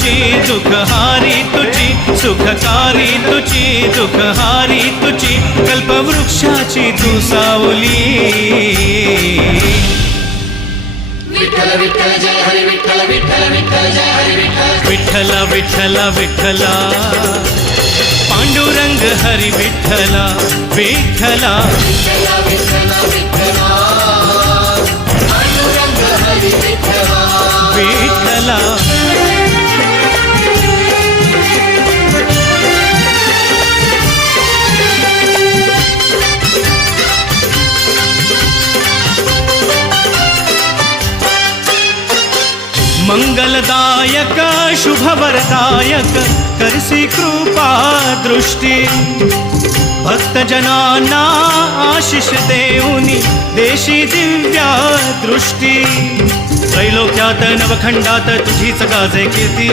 तुझी दुःखहारी तुझी सुखकारी तुझी दुःखहारी तुझी कल्पवृक्षाची तू सावली विठ्ठल विठ्ठल जय हरी विठ्ठल विठ्ठल विठ्ठल जय हरी विठ्ठल विठ्ठला विठ्ठला विठ्ठला पांडुरंग हरी विठ्ठला विठ्ठला विठ्ठल विठ्ठल विठ्ठला पांडुरंग हरी विठ्ठला विठ्ठला मंगलदायक शुभवरदायक करसी कृपा दृष्टी भक्तजनांना आशिष देऊनी देशी दिव्या दृष्टी त्रैलोक्यात नवखंडात तुझीच गाजे कीर्ती